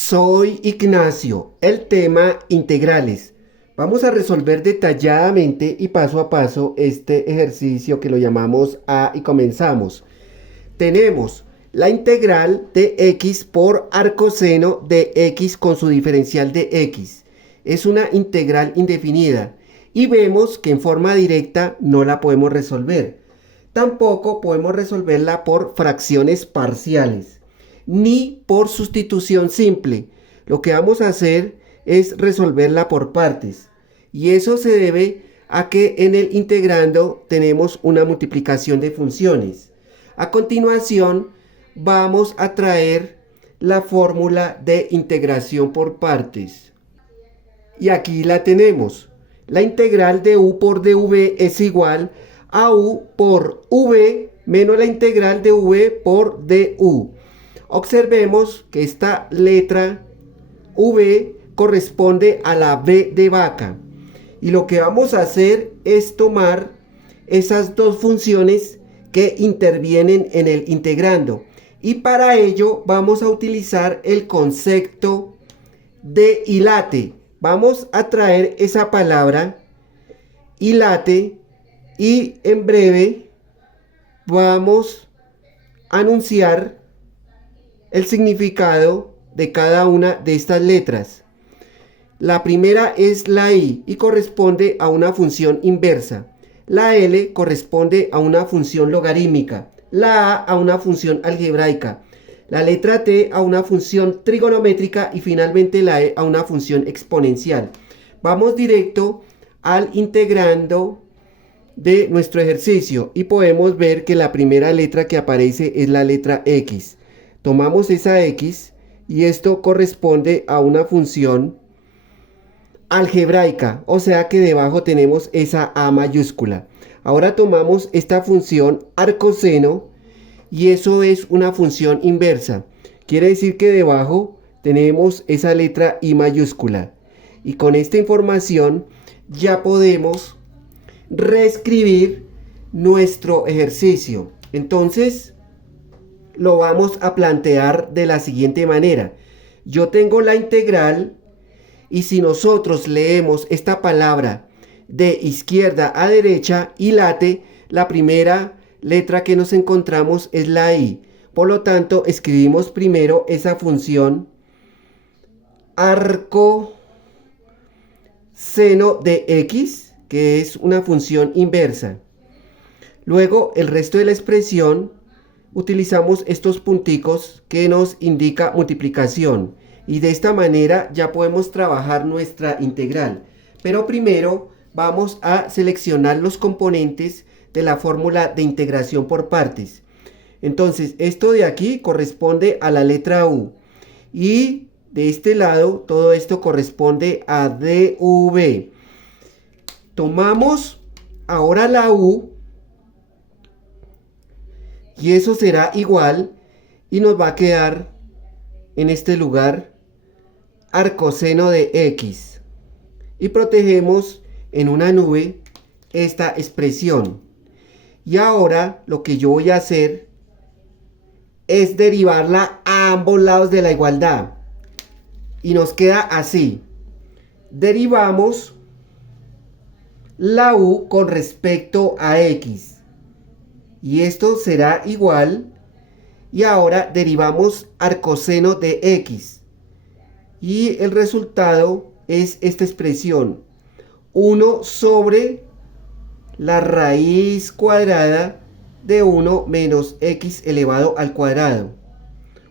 Soy Ignacio, el tema integrales. Vamos a resolver detalladamente y paso a paso este ejercicio que lo llamamos A y comenzamos. Tenemos la integral de x por arcoseno de x con su diferencial de x. Es una integral indefinida y vemos que en forma directa no la podemos resolver. Tampoco podemos resolverla por fracciones parciales ni por sustitución simple. Lo que vamos a hacer es resolverla por partes. Y eso se debe a que en el integrando tenemos una multiplicación de funciones. A continuación vamos a traer la fórmula de integración por partes. Y aquí la tenemos. La integral de u por dv es igual a u por v menos la integral de v por du. Observemos que esta letra V corresponde a la V de vaca. Y lo que vamos a hacer es tomar esas dos funciones que intervienen en el integrando. Y para ello vamos a utilizar el concepto de hilate. Vamos a traer esa palabra hilate y en breve vamos a anunciar el significado de cada una de estas letras. La primera es la I y corresponde a una función inversa. La L corresponde a una función logarítmica. La A una función algebraica. La letra T a una función trigonométrica y finalmente la E a una función exponencial. Vamos directo al integrando de nuestro ejercicio y podemos ver que la primera letra que aparece es la letra X. Tomamos esa x y esto corresponde a una función algebraica, o sea que debajo tenemos esa a mayúscula. Ahora tomamos esta función arcoseno y eso es una función inversa. Quiere decir que debajo tenemos esa letra i mayúscula. Y con esta información ya podemos reescribir nuestro ejercicio. Entonces lo vamos a plantear de la siguiente manera. Yo tengo la integral y si nosotros leemos esta palabra de izquierda a derecha, hilate, la primera letra que nos encontramos es la i. Por lo tanto, escribimos primero esa función arco seno de x, que es una función inversa. Luego, el resto de la expresión utilizamos estos punticos que nos indica multiplicación y de esta manera ya podemos trabajar nuestra integral. Pero primero vamos a seleccionar los componentes de la fórmula de integración por partes. Entonces esto de aquí corresponde a la letra U y de este lado todo esto corresponde a dv. Tomamos ahora la U y eso será igual y nos va a quedar en este lugar arcoseno de x. Y protegemos en una nube esta expresión. Y ahora lo que yo voy a hacer es derivarla a ambos lados de la igualdad. Y nos queda así. Derivamos la u con respecto a x. Y esto será igual. Y ahora derivamos arcoseno de x. Y el resultado es esta expresión. 1 sobre la raíz cuadrada de 1 menos x elevado al cuadrado.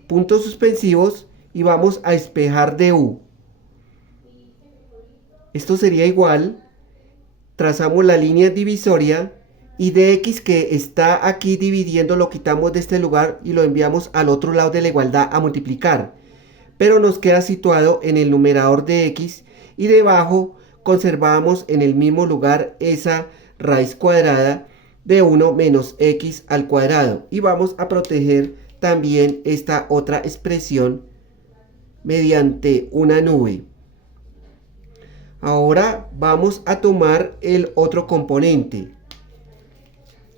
Puntos suspensivos y vamos a despejar du. Esto sería igual. Trazamos la línea divisoria. Y de x que está aquí dividiendo lo quitamos de este lugar y lo enviamos al otro lado de la igualdad a multiplicar. Pero nos queda situado en el numerador de x y debajo conservamos en el mismo lugar esa raíz cuadrada de 1 menos x al cuadrado. Y vamos a proteger también esta otra expresión mediante una nube. Ahora vamos a tomar el otro componente.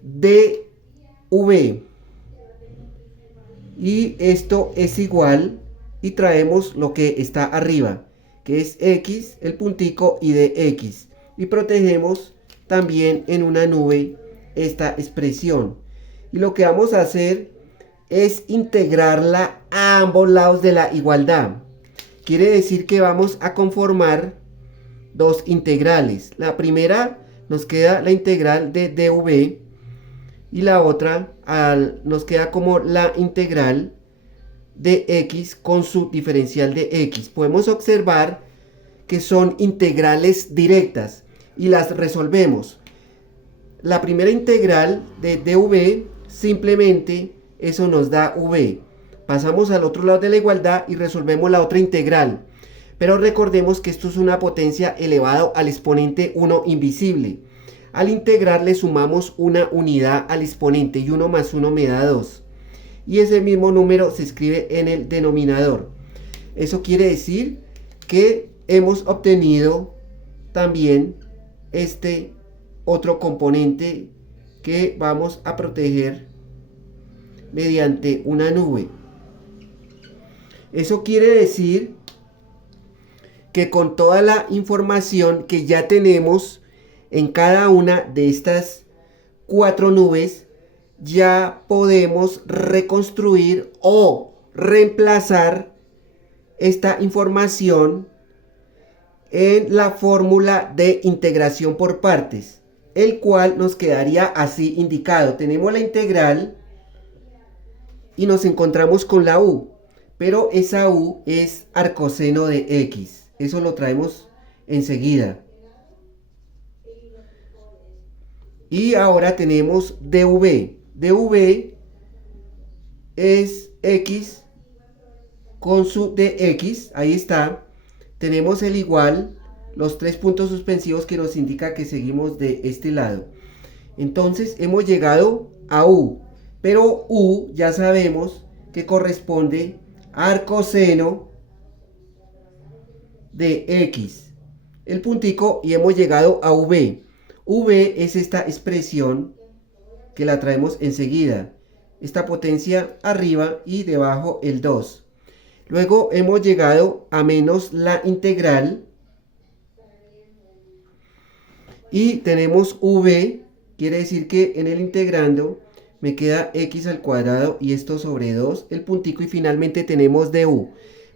dv y esto es igual y traemos lo que está arriba, que es x, el puntico y de x. Y protegemos también en una nube esta expresión. Y lo que vamos a hacer es integrarla a ambos lados de la igualdad. Quiere decir que vamos a conformar dos integrales. La primera nos queda la integral de dv y la otra nos queda como la integral de x con su diferencial de x. Podemos observar que son integrales directas y las resolvemos. La primera integral de dv, simplemente eso nos da v. Pasamos al otro lado de la igualdad y resolvemos la otra integral. Pero recordemos que esto es una potencia elevado al exponente 1 invisible. Al integrar le sumamos una unidad al exponente y 1 más 1 me da 2. Y ese mismo número se escribe en el denominador. Eso quiere decir que hemos obtenido también este otro componente que vamos a proteger mediante una nube. Eso quiere decir que con toda la información que ya tenemos en cada una de estas 4 nubes, ya podemos reconstruir o reemplazar esta información en la fórmula de integración por partes, el cual nos quedaría así indicado. Tenemos la integral y nos encontramos con la u, pero esa u es arcoseno de x. Eso lo traemos enseguida. Y ahora tenemos dv. dv es x con su dx. Ahí está. Tenemos el igual, los 3 puntos suspensivos que nos indica que seguimos de este lado. Entonces hemos llegado a u. Pero u ya sabemos que corresponde a arcoseno de x. El puntico y hemos llegado a v. V es esta expresión que la traemos enseguida. Esta potencia arriba y debajo el 2. Luego hemos llegado a menos la integral. Y tenemos v, quiere decir que en el integrando me queda x al cuadrado y esto sobre 2, el puntico, y finalmente tenemos du.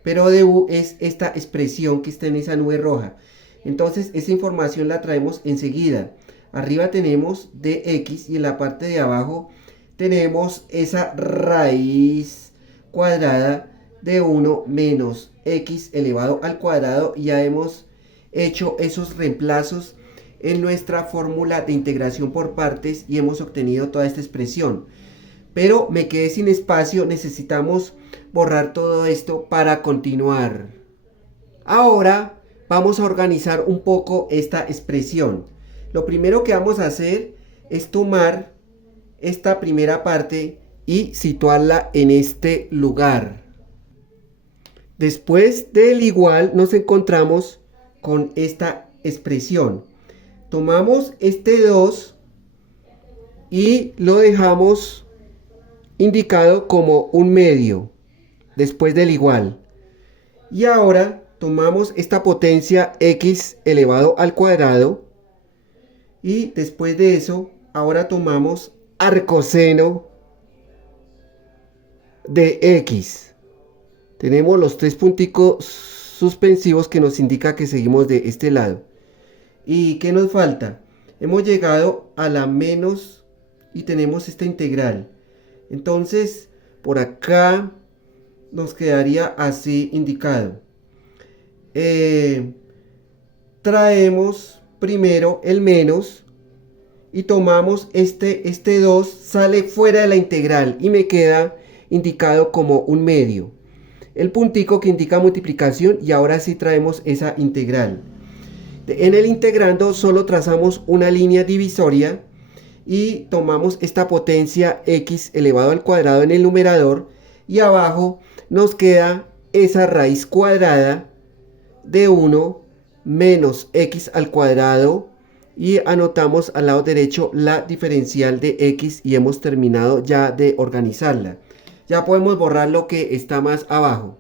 Pero du es esta expresión que está en esa nube roja. Entonces esa información la traemos enseguida. Arriba tenemos dx y en la parte de abajo tenemos esa raíz cuadrada de 1 menos x elevado al cuadrado. Y ya hemos hecho esos reemplazos en nuestra fórmula de integración por partes y hemos obtenido toda esta expresión. Pero me quedé sin espacio, necesitamos borrar todo esto para continuar. Ahora vamos a organizar un poco esta expresión. Lo primero que vamos a hacer es tomar esta primera parte y situarla en este lugar. Después del igual nos encontramos con esta expresión. Tomamos este 2 y lo dejamos indicado como un medio después del igual. Y ahora tomamos esta potencia x elevado al cuadrado y después de eso ahora tomamos arcoseno de x. Tenemos los 3 punticos suspensivos que nos indica que seguimos de este lado. ¿Y qué nos falta? Hemos llegado a la menos y tenemos esta integral. Entonces por acá nos quedaría así indicado. Traemos primero el menos y tomamos este 2, sale fuera de la integral y me queda indicado como un medio. El puntico que indica multiplicación, y ahora sí traemos esa integral. En el integrando solo trazamos una línea divisoria y tomamos esta potencia x elevado al cuadrado en el numerador y abajo nos queda esa raíz cuadrada de 1 menos x al cuadrado y anotamos al lado derecho la diferencial de x y hemos terminado ya de organizarla. Ya podemos borrar lo que está más abajo.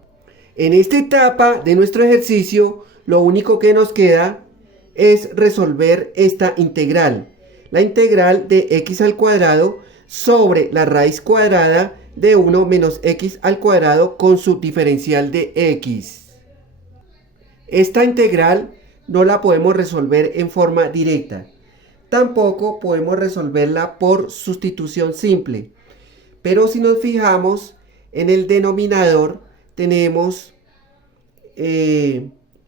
En esta etapa de nuestro ejercicio, lo único que nos queda es resolver esta integral. La integral de x al cuadrado sobre la raíz cuadrada de 1 menos x al cuadrado con su diferencial de x. Esta integral no la podemos resolver en forma directa. Tampoco podemos resolverla por sustitución simple. Pero si nos fijamos en el denominador, tenemos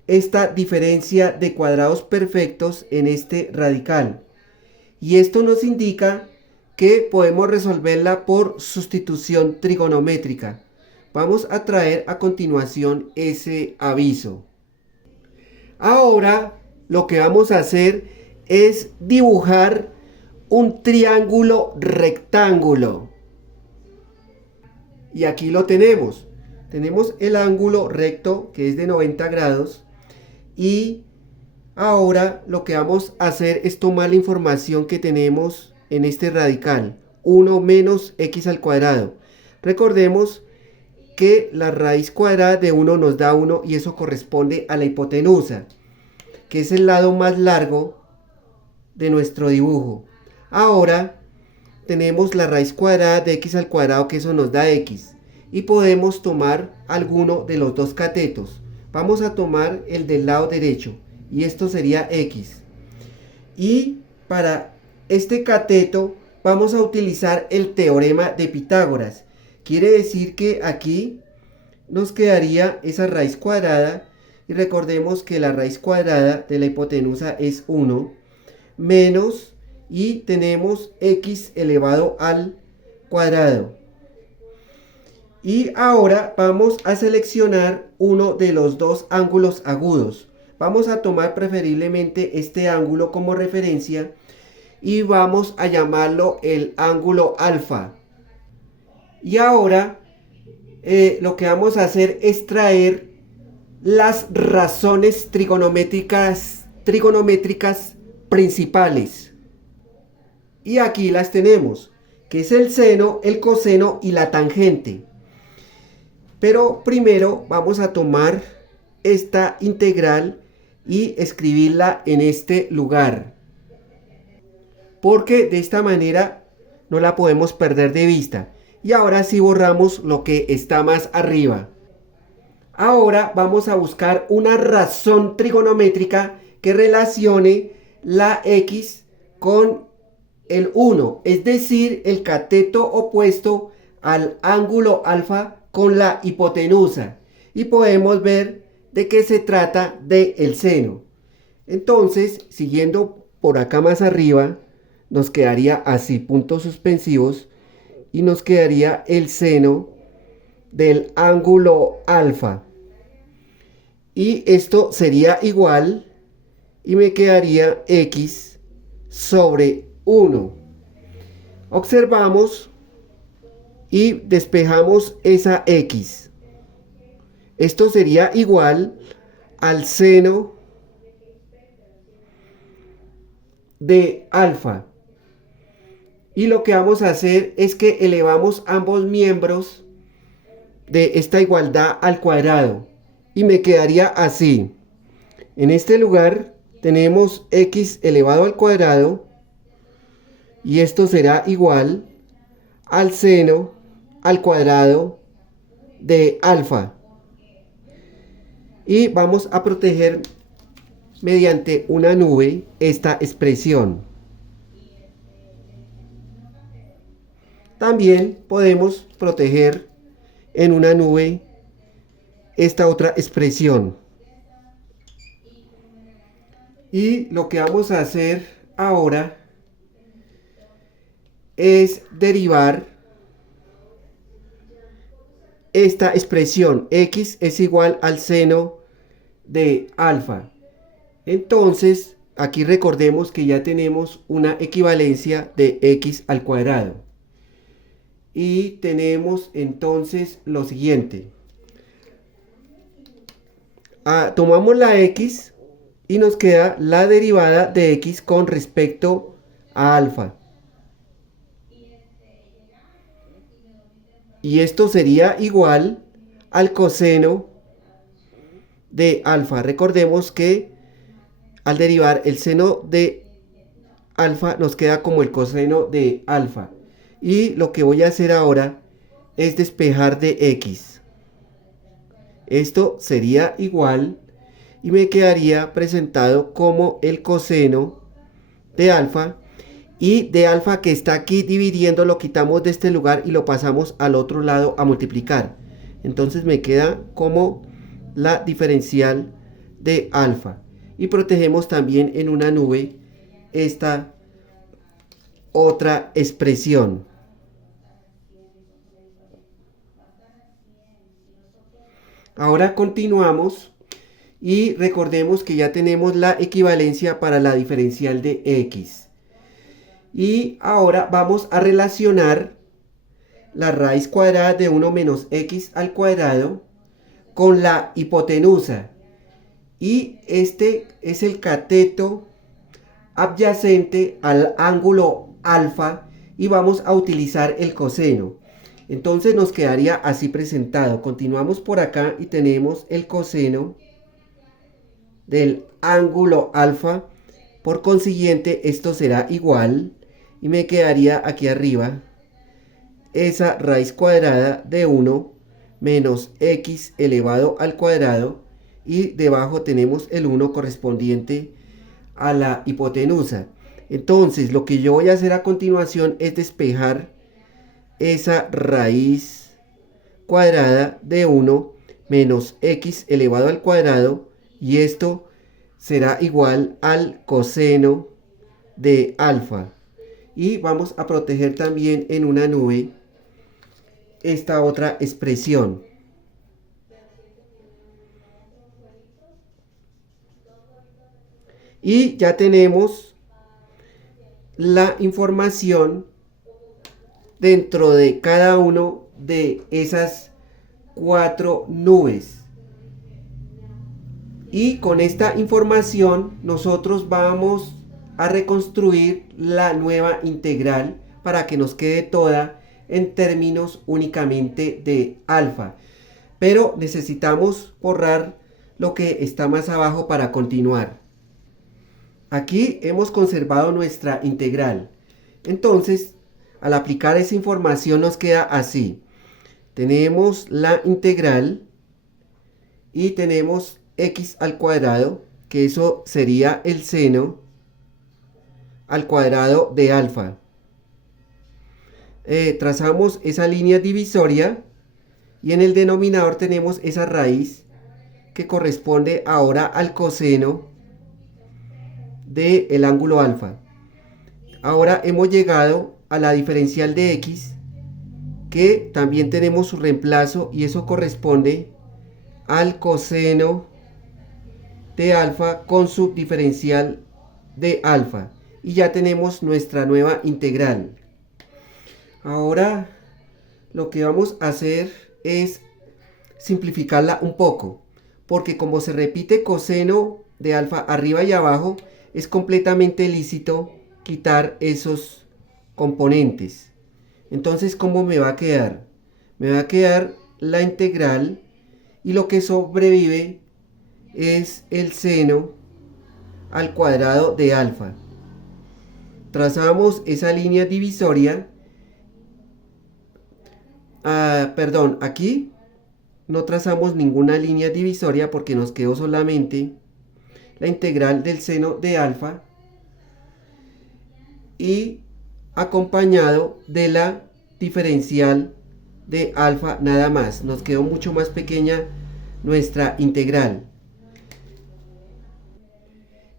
esta diferencia de cuadrados perfectos en este radical. Y esto nos indica que podemos resolverla por sustitución trigonométrica. Vamos a traer a continuación ese aviso. Ahora lo que vamos a hacer es dibujar un triángulo rectángulo. Y aquí lo tenemos. Tenemos el ángulo recto que es de 90 grados. Y ahora lo que vamos a hacer es tomar la información que tenemos en este radical. 1 menos x al cuadrado. Recordemos que la raíz cuadrada de 1 nos da 1 y eso corresponde a la hipotenusa, que es el lado más largo de nuestro dibujo. Ahora tenemos la raíz cuadrada de x al cuadrado, que eso nos da x. Y podemos tomar alguno de los dos catetos. Vamos a tomar el del lado derecho y esto sería x. Y para este cateto vamos a utilizar el teorema de Pitágoras. Quiere decir que aquí nos quedaría esa raíz cuadrada. Y recordemos que la raíz cuadrada de la hipotenusa es 1 menos, y tenemos x elevado al cuadrado. Y ahora vamos a seleccionar uno de los dos ángulos agudos. Vamos a tomar preferiblemente este ángulo como referencia y vamos a llamarlo el ángulo alfa. Y ahora lo que vamos a hacer es traer las razones trigonométricas principales. Y aquí las tenemos, que es el seno, el coseno y la tangente. Pero primero vamos a tomar esta integral y escribirla en este lugar, porque de esta manera no la podemos perder de vista. Y ahora sí borramos lo que está más arriba. Ahora vamos a buscar una razón trigonométrica que relacione la x con el 1, es decir, el cateto opuesto al ángulo alfa con la hipotenusa. Y podemos ver de qué se trata del seno. Entonces, siguiendo por acá más arriba, nos quedaría así, puntos suspensivos, y nos quedaría el seno del ángulo alfa. Y esto sería igual, y me quedaría x sobre 1. Observamos y despejamos esa x. Esto sería igual al seno de alfa. Y lo que vamos a hacer es que elevamos ambos miembros de esta igualdad al cuadrado. Y me quedaría así. En este lugar tenemos x elevado al cuadrado. Y esto será igual al seno al cuadrado de alfa. Y vamos a proteger mediante una nube esta expresión. También podemos proteger en una nube esta otra expresión. Y lo que vamos a hacer ahora es derivar esta expresión. X es igual al seno de alfa. Entonces, aquí recordemos que ya tenemos una equivalencia de x al cuadrado. Y tenemos entonces lo siguiente. Tomamos la x y nos queda la derivada de x con respecto a alfa. Y esto sería igual al coseno de alfa. Recordemos que al derivar el seno de alfa nos queda como el coseno de alfa. Y lo que voy a hacer ahora es despejar de x. Esto sería igual y me quedaría presentado como el coseno de alfa. Y de alfa que está aquí dividiendo lo quitamos de este lugar y lo pasamos al otro lado a multiplicar. Entonces me queda como la diferencial de alfa. Y protegemos también en una nube esta otra expresión. Ahora continuamos y recordemos que ya tenemos la equivalencia para la diferencial de x. Y ahora vamos a relacionar la raíz cuadrada de 1 menos x al cuadrado con la hipotenusa. Y este es el cateto adyacente al ángulo alfa y vamos a utilizar el coseno. Entonces nos quedaría así presentado. Continuamos por acá y tenemos el coseno del ángulo alfa. Por consiguiente, esto será igual y me quedaría aquí arriba esa raíz cuadrada de 1 menos x elevado al cuadrado y debajo tenemos el 1 correspondiente a la hipotenusa. Entonces lo que yo voy a hacer a continuación es despejar esa raíz cuadrada de 1 menos x elevado al cuadrado y esto será igual al coseno de alfa. Y vamos a proteger también en una nube esta otra expresión. Y ya tenemos la información dentro de cada uno de esas 4 nubes. Y con esta información nosotros vamos a reconstruir la nueva integral para que nos quede toda en términos únicamente de alfa. Pero necesitamos borrar lo que está más abajo para continuar. Aquí hemos conservado nuestra integral. Entonces, al aplicar esa información nos queda así. Tenemos la integral y tenemos x al cuadrado, que eso sería el seno al cuadrado de alfa. Trazamos esa línea divisoria y en el denominador tenemos esa raíz que corresponde ahora al coseno del ángulo alfa. Ahora hemos llegado a la diferencial de x, que también tenemos su reemplazo y eso corresponde al coseno de alfa con su diferencial de alfa. Y ya tenemos nuestra nueva integral. Ahora lo que vamos a hacer es simplificarla un poco, porque como se repite coseno de alfa arriba y abajo, es completamente lícito quitar esos componentes. Entonces, ¿cómo me va a quedar? Me va a quedar la integral y lo que sobrevive es el seno al cuadrado de alfa. Trazamos esa línea divisoria. Perdón, aquí no trazamos ninguna línea divisoria porque nos quedó solamente la integral del seno de alfa y acompañado de la diferencial de alfa nada más. Nos quedó mucho más pequeña nuestra integral.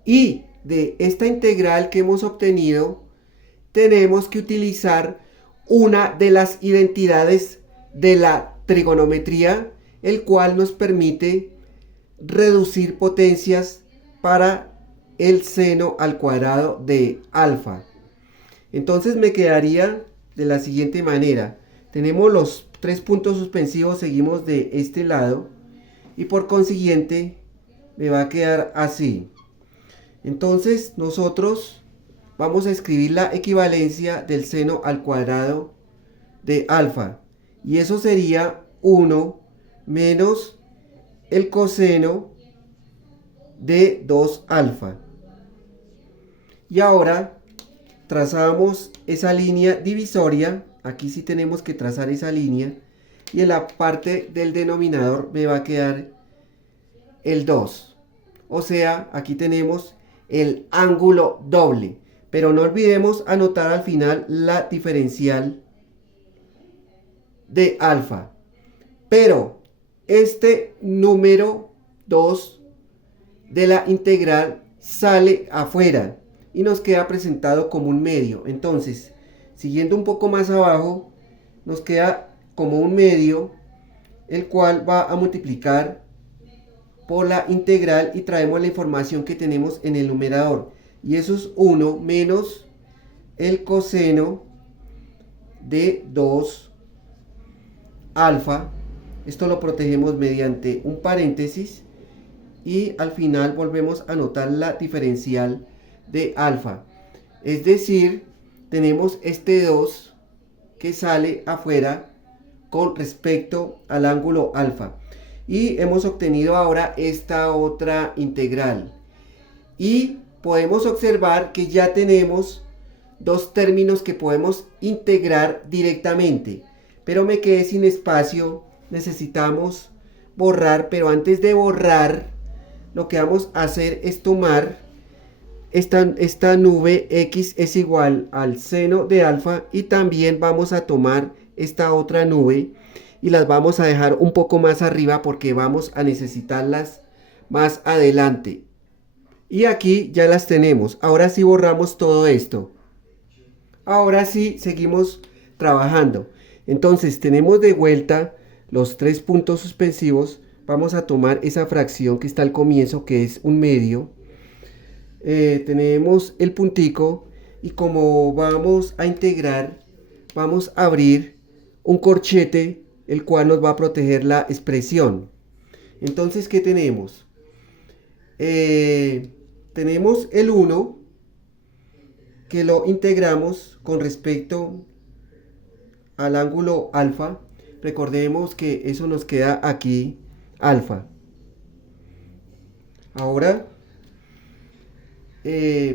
Y de esta integral que hemos obtenido, tenemos que utilizar una de las identidades de la trigonometría, el cual nos permite reducir potencias para el seno al cuadrado de alfa. Entonces me quedaría de la siguiente manera. Tenemos los 3 puntos suspensivos, seguimos de este lado y por consiguiente me va a quedar así. Entonces nosotros vamos a escribir la equivalencia del seno al cuadrado de alfa. Y eso sería 1 menos el coseno de 2 alfa. Y ahora trazamos esa línea divisoria. Aquí sí tenemos que trazar esa línea. Y en la parte del denominador me va a quedar el 2. O sea, aquí tenemos el ángulo doble. Pero no olvidemos anotar al final la diferencial de alfa. Pero este número 2 de la integral sale afuera y nos queda presentado como un medio. Entonces, siguiendo un poco más abajo, nos queda como un medio, el cual va a multiplicar por la integral y traemos la información que tenemos en el numerador. Y eso es 1 menos el coseno de 2 alfa. Esto lo protegemos mediante un paréntesis y al final volvemos a anotar la diferencial de alfa. Es decir, tenemos este 2 que sale afuera con respecto al ángulo alfa. Y hemos obtenido ahora esta otra integral. Y podemos observar que ya tenemos dos términos que podemos integrar directamente. Pero me quedé sin espacio. Necesitamos borrar, pero antes de borrar, lo que vamos a hacer es tomar esta nube x es igual al seno de alfa y también vamos a tomar esta otra nube y las vamos a dejar un poco más arriba porque vamos a necesitarlas más adelante. Y aquí ya las tenemos. Ahora sí borramos todo esto. Ahora sí seguimos trabajando. Entonces tenemos de vuelta los tres puntos suspensivos. Vamos a tomar esa fracción que está al comienzo, que es un medio. Tenemos el puntico y como vamos a integrar, vamos a abrir un corchete, el cual nos va a proteger la expresión. Entonces, ¿qué tenemos? Tenemos el 1, que lo integramos con respecto al ángulo alfa. Recordemos que eso nos queda aquí alfa. Ahora,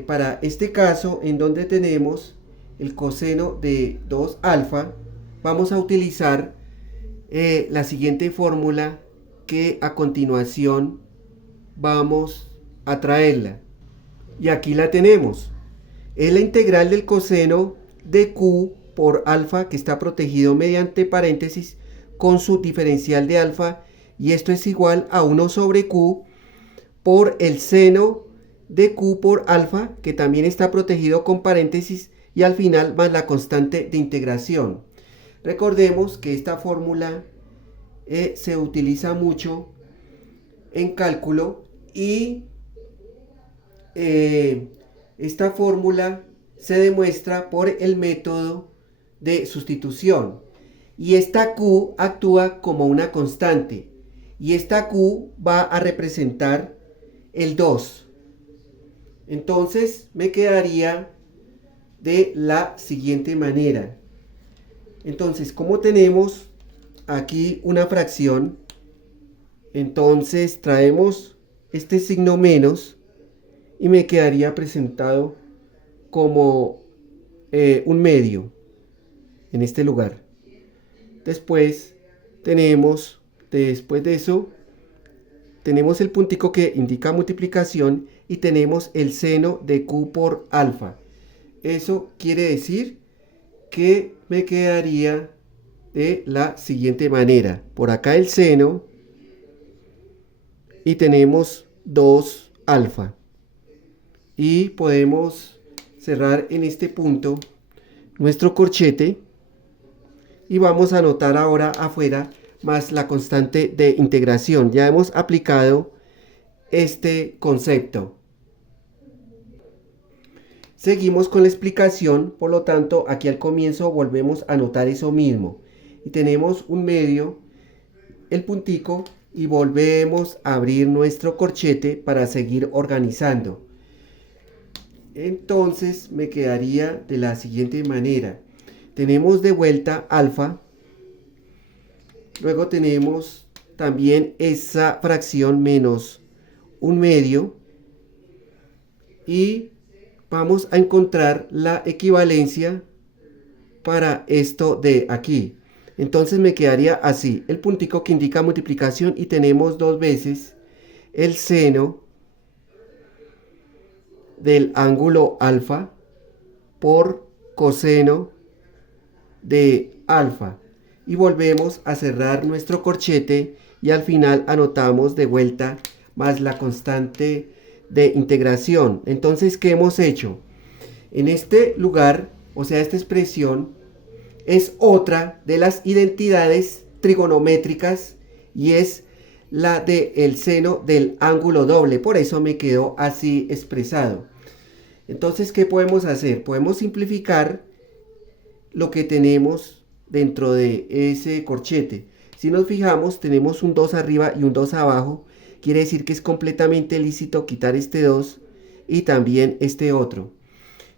para este caso en donde tenemos el coseno de 2 alfa, vamos a utilizar la siguiente fórmula que a continuación vamos a traerla. Y aquí la tenemos. Es la integral del coseno de q por alfa, que está protegido mediante paréntesis con su diferencial de alfa, y esto es igual a 1 sobre q por el seno de q por alfa, que también está protegido con paréntesis, y al final más la constante de integración. Recordemos que esta fórmula se utiliza mucho en cálculo y esta fórmula se demuestra por el método de sustitución. Y esta q actúa como una constante. Y esta q va a representar el 2. Entonces me quedaría de la siguiente manera. Entonces, como tenemos aquí una fracción, entonces traemos este signo menos y me quedaría presentado como un medio en este lugar. Después después de eso, tenemos el puntico que indica multiplicación y tenemos el seno de q por alfa. Eso quiere decir que me quedaría de la siguiente manera. Por acá el seno y tenemos 2 alfa. Y podemos cerrar en este punto nuestro corchete y vamos a anotar ahora afuera más la constante de integración. Ya hemos aplicado este concepto. Seguimos con la explicación, por lo tanto aquí al comienzo volvemos a anotar eso mismo. Y tenemos un medio, el puntico, y volvemos a abrir nuestro corchete para seguir organizando. Entonces me quedaría de la siguiente manera. Tenemos de vuelta alfa. Luego tenemos también esa fracción menos un medio y vamos a encontrar la equivalencia para esto de aquí. Entonces me quedaría así, el puntico que indica multiplicación y tenemos dos veces el seno del ángulo alfa por coseno de alfa. Y volvemos a cerrar nuestro corchete y al final anotamos de vuelta más la constante de integración. Entonces, ¿qué hemos hecho? En este lugar, o sea, esta expresión es otra de las identidades trigonométricas y es la del seno del ángulo doble. Por eso me quedó así expresado. Entonces, ¿qué podemos hacer? Podemos simplificar lo que tenemos dentro de ese corchete. Si nos fijamos, tenemos un 2 arriba y un 2 abajo. Quiere decir que es completamente lícito quitar este 2 y también este otro.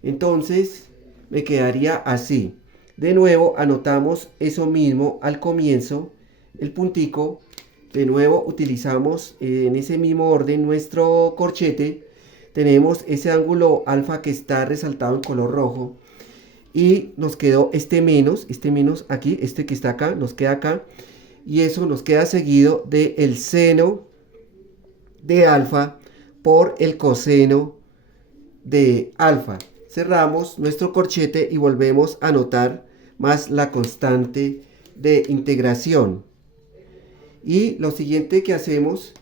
Entonces, me quedaría así. De nuevo, anotamos eso mismo al comienzo, el puntico. De nuevo, utilizamos en ese mismo orden nuestro corchete. Tenemos ese ángulo alfa que está resaltado en color rojo. Y nos quedó este menos aquí, este que está acá, nos queda acá. Y eso nos queda seguido del seno de alfa por el coseno de alfa. Cerramos nuestro corchete y volvemos a anotar más la constante de integración. Y lo siguiente que hacemos,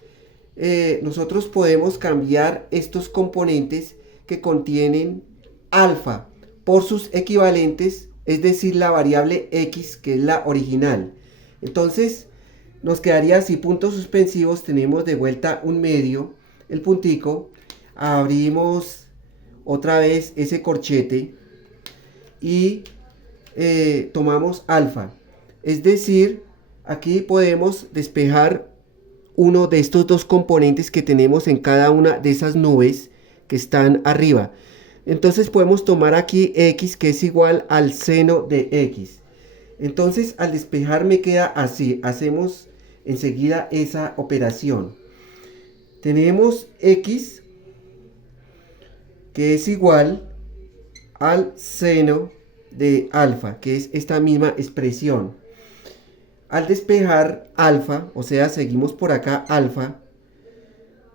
nosotros podemos cambiar estos componentes que contienen alfa por sus equivalentes, es decir, la variable x, que es la original. Entonces, nos quedaría así, puntos suspensivos, tenemos de vuelta un medio, el puntico, abrimos otra vez ese corchete y tomamos alfa. Es decir, aquí podemos despejar uno de estos dos componentes que tenemos en cada una de esas nubes que están arriba. Entonces podemos tomar aquí x, que es igual al seno de x. Entonces al despejar me queda así. Hacemos enseguida esa operación. Tenemos x, que es igual al seno de alfa, que es esta misma expresión. Al despejar alfa, o sea, seguimos por acá alfa,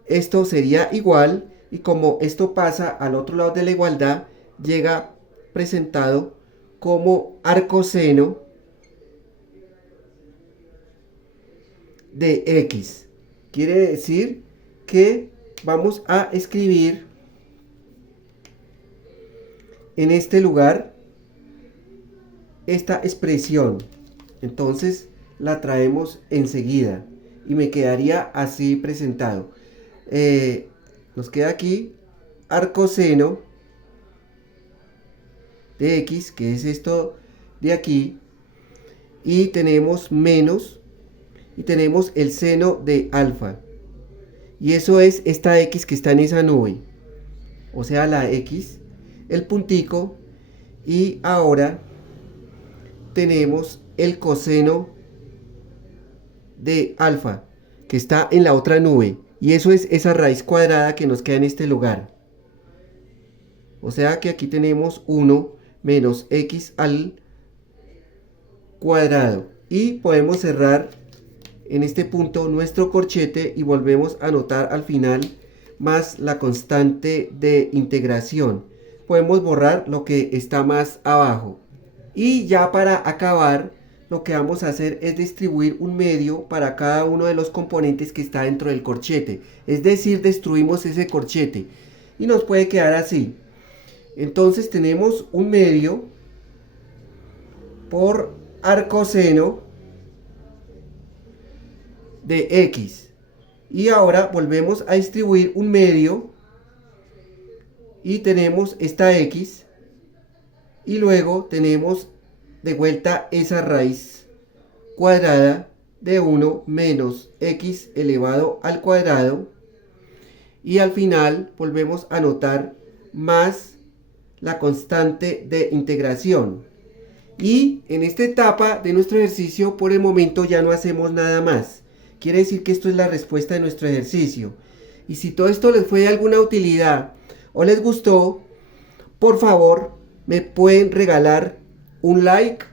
esto sería igual. Y como esto pasa al otro lado de la igualdad, llega presentado como arcoseno de x. Quiere decir que vamos a escribir en este lugar esta expresión. Entonces la traemos enseguida y me quedaría así presentado. Nos queda aquí arcoseno de x, que es esto de aquí, y tenemos menos, y tenemos el seno de alfa, y eso es esta x que está en esa nube, o sea la x, el puntico, y ahora tenemos el coseno de alfa, que está en la otra nube. Y eso es esa raíz cuadrada que nos queda en este lugar. O sea que aquí tenemos 1 menos x al cuadrado. Y podemos cerrar en este punto nuestro corchete y volvemos a anotar al final más la constante de integración. Podemos borrar lo que está más abajo. Y ya para acabar, lo que vamos a hacer es distribuir un medio para cada uno de los componentes que está dentro del corchete. Es decir, destruimos ese corchete y nos puede quedar así. Entonces tenemos un medio por arcoseno de x. Y ahora volvemos a distribuir un medio y tenemos esta x. Y luego tenemos de vuelta esa raíz cuadrada de 1 menos x elevado al cuadrado. Y al final volvemos a anotar más la constante de integración. Y en esta etapa de nuestro ejercicio, por el momento ya no hacemos nada más. Quiere decir que esto es la respuesta de nuestro ejercicio. Y si todo esto les fue de alguna utilidad o les gustó, por favor me pueden regalar un like